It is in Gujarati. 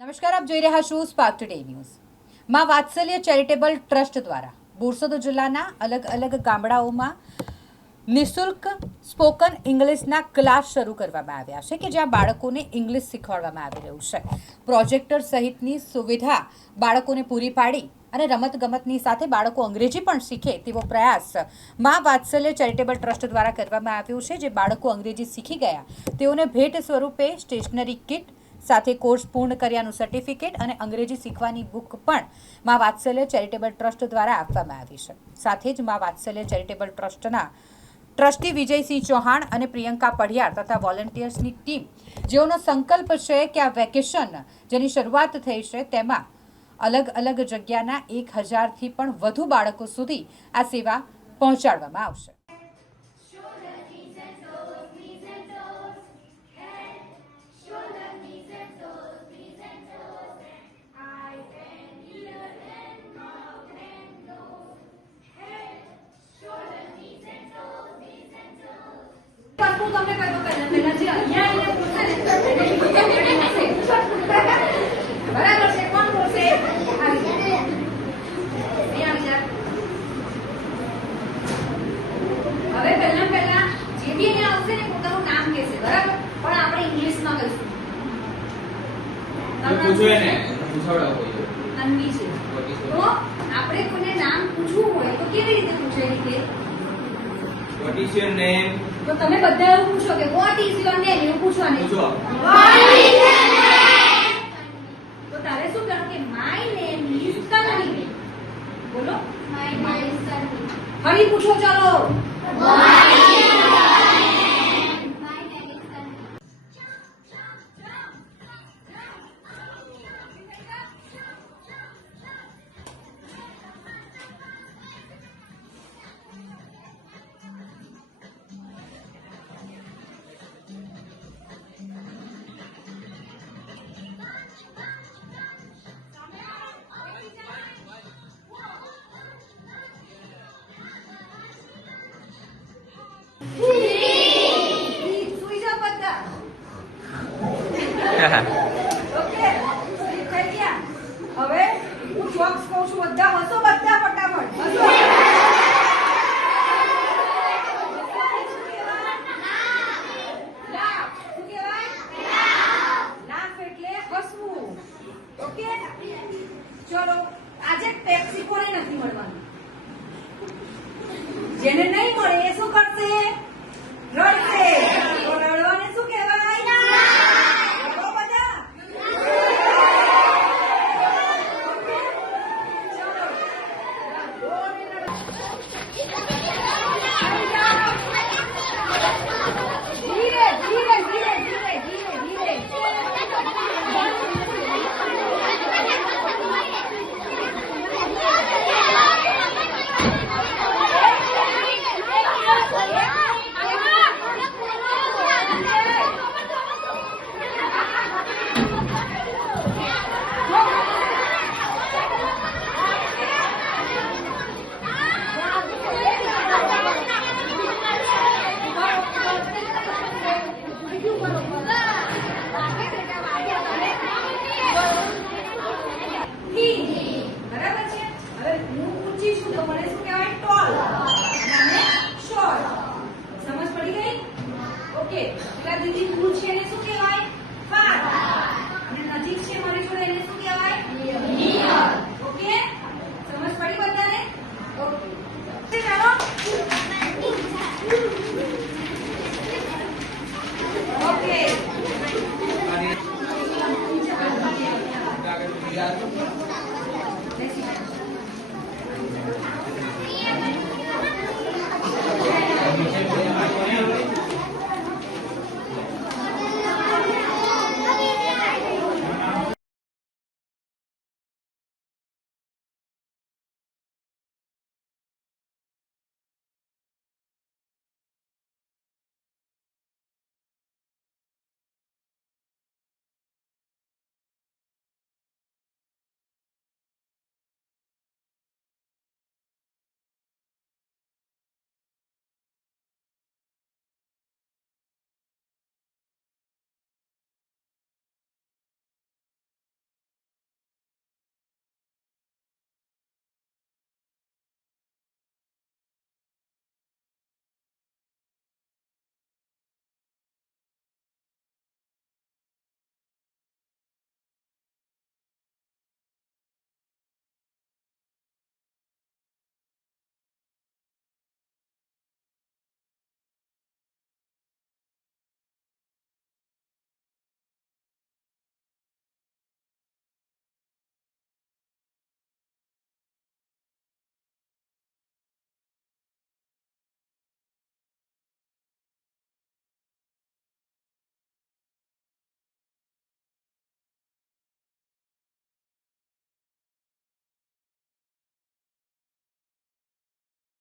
નમસ્કાર, આપ જોઈ રહ્યા છો સ્પાર્ક ટુડે ન્યૂઝ. માં વાત્સલ્ય ચેરિટેબલ ટ્રસ્ટ દ્વારા બોરસદ જિલ્લાના અલગ અલગ ગામડાઓમાં નિઃશુલ્ક સ્પોકન ઇંગ્લિશના ક્લાસ શરૂ કરવામાં આવ્યા છે કે જ્યાં બાળકોને ઇંગ્લિશ શીખવાડવામાં આવી રહ્યું છે. પ્રોજેક્ટર સહિતની સુવિધા બાળકોને પૂરી પાડી અને રમતગમતની સાથે બાળકો અંગ્રેજી પણ શીખે તેવો પ્રયાસ માં વાત્સલ્ય ચેરિટેબલ ટ્રસ્ટ દ્વારા કરવામાં આવ્યો છે. જે બાળકો અંગ્રેજી શીખી ગયા તેઓને ભેટ સ્વરૂપે સ્ટેશનરી કિટ સાથે કોર્સ પૂર્ણ કર્યાનું સર્ટિફિકેટ અને અંગ્રેજી શીખવાની બુક પણ માં વાત્સલ્ય ચેરિટેબલ ટ્રસ્ટ દ્વારા આપવામાં આવી છે. સાથે જ માં વાત્સલ્ય ચેરિટેબલ ટ્રસ્ટના ટ્રસ્ટી વિજયસિંહ ચૌહાણ અને પ્રિયંકા પઢિયાર તથા વોલેન્ટિયર્સની ટીમ જેઓનો સંકલ્પ છે કે આ વેકેશન જેની શરૂઆત થઈ છે તેમાં અલગ અલગ જગ્યાના 1000થી પણ વધુ બાળકો સુધી આ સેવા પહોંચાડવામાં આવશે. તમને કહ્યું પહેલા જે અહીંયા આવીને પૂછે ને બરાબર છે. કોણ બોલશે? હવે પહેલા જે બી એને આવશે ને પોતાનું નામ કહેશે, બરાબર? પણ આપણે ઇંગ્લિશમાં કહીશું. અનવી છે તો આપણે કોઈને નામ પૂછવું હોય તો કેવી રીતે પૂછે? રીતે What is your name? તો તમે બધા એવું પૂછો કે વોટ ઇઝ યોર નેમ, એવું પૂછવાનું. પૂછો. તો તારે શું કહેવું કે માય નેમ ઇઝ તન્વી. બોલો, માય નેમ ઇઝ તન્વી. ફરી પૂછો, ચાલો. સુઈ જાઓ બધા. ઓકે, સ્લીપ થઈ ગયા. હવે હું શોક્સ કહું છું, બધા હસો, બધા ફટાફટ હસો. લાફ. શું કહેવાય? લાફ એટલે હસવું. ઓકે, ચલો. આજે ટેક્સી કોને નથી મળવાનું? જેને નહીં મળે એ શું કરશે? રડશે.